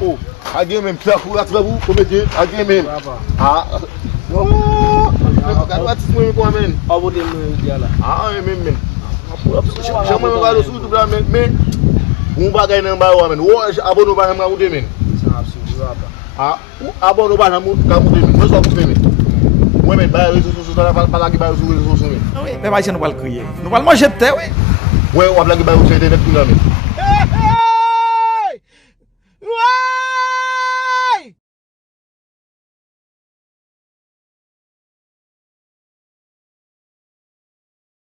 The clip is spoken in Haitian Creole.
Oh, agak même clair pour attraper vous, comme dit, agak même. Ah. Oh. Kalau atas moi quoi men. Ah vous dia là. Ah même. Jamais me regarder sur tout là mais on bagay nan ba wa men. Wo abono ba ham ngoude men. Ça absolument Ah, pas. abono ba ham ngoude men. Moi ça vous men. Moi men ba réseaux sociaux là pas la qui ba sur réseaux sociaux men. Oui, mais va nous va le crier. Nous va le manger de terre, oui. Ouais, on va la qui ba sur internet tout là men.